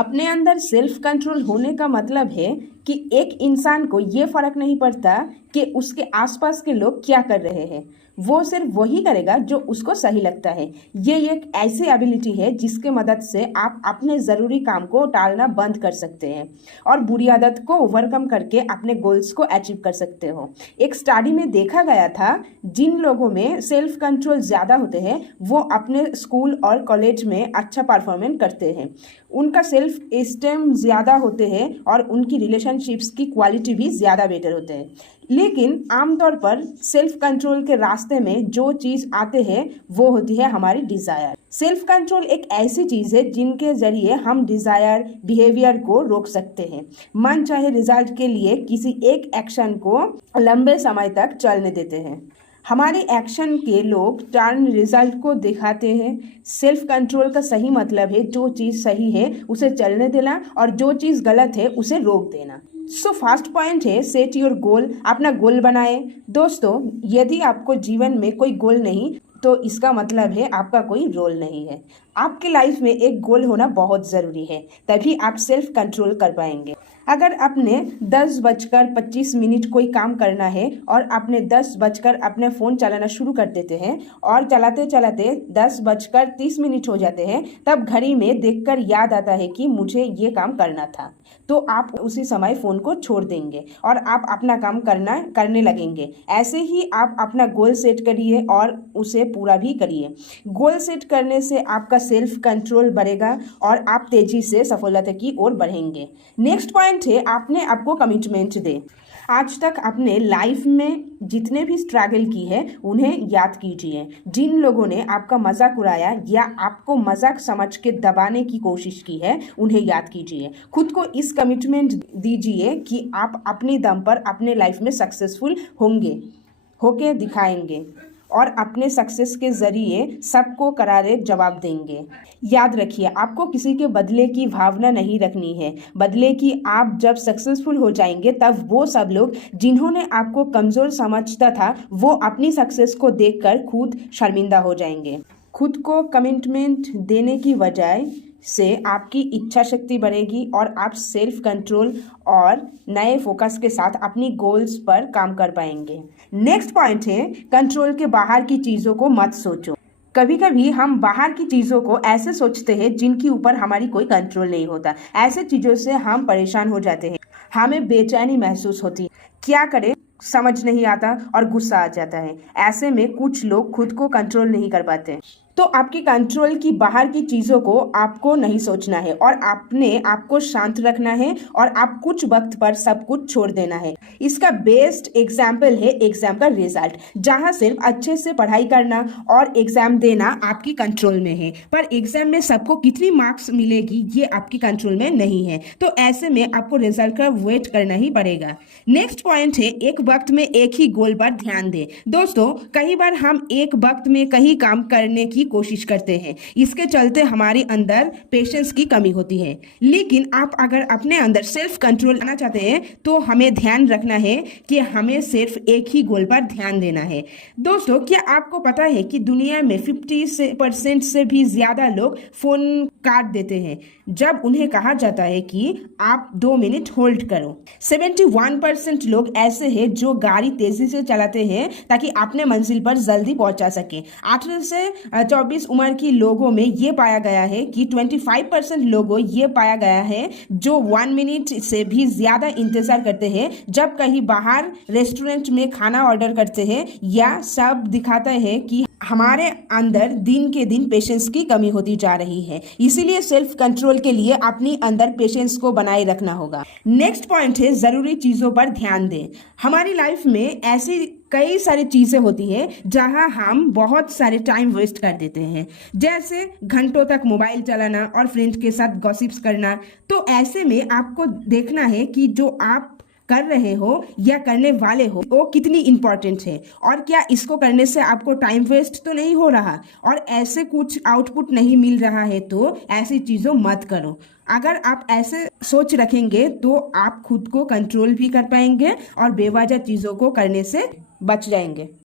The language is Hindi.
अपने अंदर सेल्फ कंट्रोल होने का मतलब है कि एक इंसान को ये फर्क नहीं पड़ता कि उसके आसपास के लोग क्या कर रहे हैं, वो सिर्फ वही करेगा जो उसको सही लगता है। ये एक ऐसी एबिलिटी है जिसके मदद से आप अपने ज़रूरी काम को टालना बंद कर सकते हैं और बुरी आदत को ओवरकम करके अपने गोल्स को अचीव कर सकते हो। एक स्टडी में देखा गया था जिन लोगों में सेल्फ कंट्रोल ज़्यादा होते हैं वो अपने स्कूल और कॉलेज में अच्छा परफॉर्मेंस करते हैं, उनका सेल्फ एस्टीम ज़्यादा होते हैं और उनकी रिलेशनशिप्स की क्वालिटी भी ज़्यादा बेटर होते हैं। लेकिन आमतौर पर सेल्फ कंट्रोल के रास्ते में जो चीज़ आते हैं वो होती है हमारी डिज़ायर। सेल्फ कंट्रोल एक ऐसी चीज़ है जिनके ज़रिए हम डिज़ायर बिहेवियर को रोक सकते हैं, मन चाहे रिजल्ट के लिए किसी एक एक्शन को लंबे समय तक चलने देते हैं। हमारे एक्शन के लोग टर्न रिजल्ट को दिखाते हैं। सेल्फ कंट्रोल का सही मतलब है जो चीज़ सही है उसे चलने देना और जो चीज़ गलत है उसे रोक देना। सो फर्स्ट पॉइंट है सेट योर गोल, अपना गोल बनाए। दोस्तों, यदि आपको जीवन में कोई गोल नहीं तो इसका मतलब है आपका कोई रोल नहीं है। आपके लाइफ में एक गोल होना बहुत ज़रूरी है, तभी आप सेल्फ कंट्रोल कर पाएंगे। अगर आपने 10:25 कोई काम करना है और आपने 10 अपने फ़ोन चलाना शुरू कर देते हैं और चलाते चलाते 10:30 हो जाते हैं, तब घड़ी में देखकर याद आता है कि मुझे ये काम करना था, तो आप उसी समय फ़ोन को छोड़ देंगे और आप अपना काम करने लगेंगे। ऐसे ही आप अपना गोल सेट करिए और उसे पूरा भी करिए। गोल सेट करने से आपका सेल्फ कंट्रोल बढ़ेगा और आप तेजी से सफलता की ओर बढ़ेंगे। नेक्स्ट पॉइंट है आपने आपको कमिटमेंट दे। आज तक अपने लाइफ में जितने भी स्ट्रगल की है उन्हें याद कीजिए। जिन लोगों ने आपका मजाक उड़ाया या आपको मजाक समझ के दबाने की कोशिश की है उन्हें याद कीजिए। खुद को इस कमिटमेंट दीजिए कि आप अपने दम पर अपने लाइफ में सक्सेसफुल होके दिखाएंगे और अपने सक्सेस के ज़रिए सबको करारे जवाब देंगे। याद रखिए, आपको किसी के बदले की भावना नहीं रखनी है, बदले की आप जब सक्सेसफुल हो जाएंगे तब वो सब लोग जिन्होंने आपको कमज़ोर समझता था वो अपनी सक्सेस को देखकर खुद शर्मिंदा हो जाएंगे। खुद को कमिटमेंट देने की वजह से आपकी इच्छा शक्ति बढ़ेगी और आप सेल्फ कंट्रोल और नए फोकस के साथ अपनी गोल्स पर काम कर पाएंगे। नेक्स्ट पॉइंट है कंट्रोल के बाहर की चीज़ों को मत सोचो। कभी कभी हम बाहर की चीज़ों को ऐसे सोचते हैं जिनके ऊपर हमारी कोई कंट्रोल नहीं होता। ऐसे चीज़ों से हम परेशान हो जाते हैं, हमें बेचैनी महसूस होती है, क्या करें समझ नहीं आता और गुस्सा आ जाता है। ऐसे में कुछ लोग खुद को कंट्रोल नहीं कर पाते। तो आपकी कंट्रोल की बाहर की चीज़ों को आपको नहीं सोचना है और अपने आपको शांत रखना है और आप कुछ वक्त पर सब कुछ छोड़ देना है। इसका बेस्ट एग्जाम्पल है एग्जाम का रिजल्ट, जहां सिर्फ अच्छे से पढ़ाई करना और एग्जाम देना आपकी कंट्रोल में है, पर एग्जाम में सबको कितनी मार्क्स मिलेगी ये आपकी कंट्रोल में नहीं है। तो ऐसे में आपको रिजल्ट का वेट करना ही पड़ेगा। नेक्स्ट पॉइंट है एक वक्त में एक ही गोल पर ध्यान दें। दोस्तों, कई बार हम एक वक्त में कई काम करने की कोशिश करते हैं, इसके चलते हमारे अंदर पेशेंस की कमी होती है। लेकिन आप अगर अपने अंदर सेल्फ कंट्रोल लाना चाहते हैं तो हमें ध्यान रखना है कि हमें सिर्फ एक ही गोल पर ध्यान देना है। दोस्तों, क्या आपको पता है कि दुनिया में 50% से भी ज़्यादा लोग फ़ोन काट देते हैं जब उन्हें कहा जाता है कि आप 2 मिनट होल्ड करो। 71% लोग ऐसे हैं जो गाड़ी तेज़ी से चलाते हैं ताकि अपने मंजिल पर जल्दी पहुंचा सके। 18 से 24 उम्र की लोगों में ये पाया गया है कि 25% लोगों ये पाया गया है जो 1 मिनट से भी ज़्यादा इंतज़ार करते हैं जब कहीं बाहर रेस्टोरेंट में खाना ऑर्डर करते हैं। या सब दिखाता है कि हमारे अंदर दिन के दिन पेशेंस की कमी होती जा रही है। इसीलिए सेल्फ कंट्रोल के लिए अपनी अंदर पेशेंस को बनाए रखना होगा। नेक्स्ट पॉइंट है ज़रूरी चीज़ों पर ध्यान दें। हमारी लाइफ में ऐसी कई सारी चीज़ें होती हैं जहां हम बहुत सारे टाइम वेस्ट कर देते हैं, जैसे घंटों तक मोबाइल चलाना और फ्रेंड्स के साथ गॉसिप्स करना। तो ऐसे में आपको देखना है कि जो आप कर रहे हो या करने वाले हो वो कितनी इंपॉर्टेंट है और क्या इसको करने से आपको टाइम वेस्ट तो नहीं हो रहा और ऐसे कुछ आउटपुट नहीं मिल रहा है, तो ऐसी चीज़ों मत करो। अगर आप ऐसे सोच रखेंगे तो आप खुद को कंट्रोल भी कर पाएंगे और बेवजह चीज़ों को करने से बच जाएंगे।